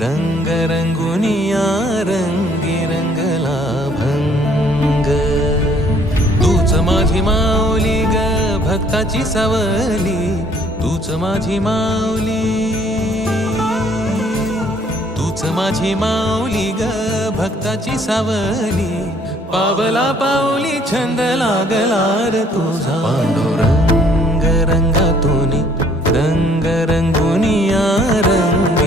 रंग रंगुनिया रंगी रंगला भंग. तूच माझी माऊली ग भक्ताची सावली, तूच माझी माऊली, तूच माझी माऊली ग भक्ताची सावली. पावला पाऊली छंद लागला रे तुझा. पांडुरंग रंगातून रंग रंगुनिया रंग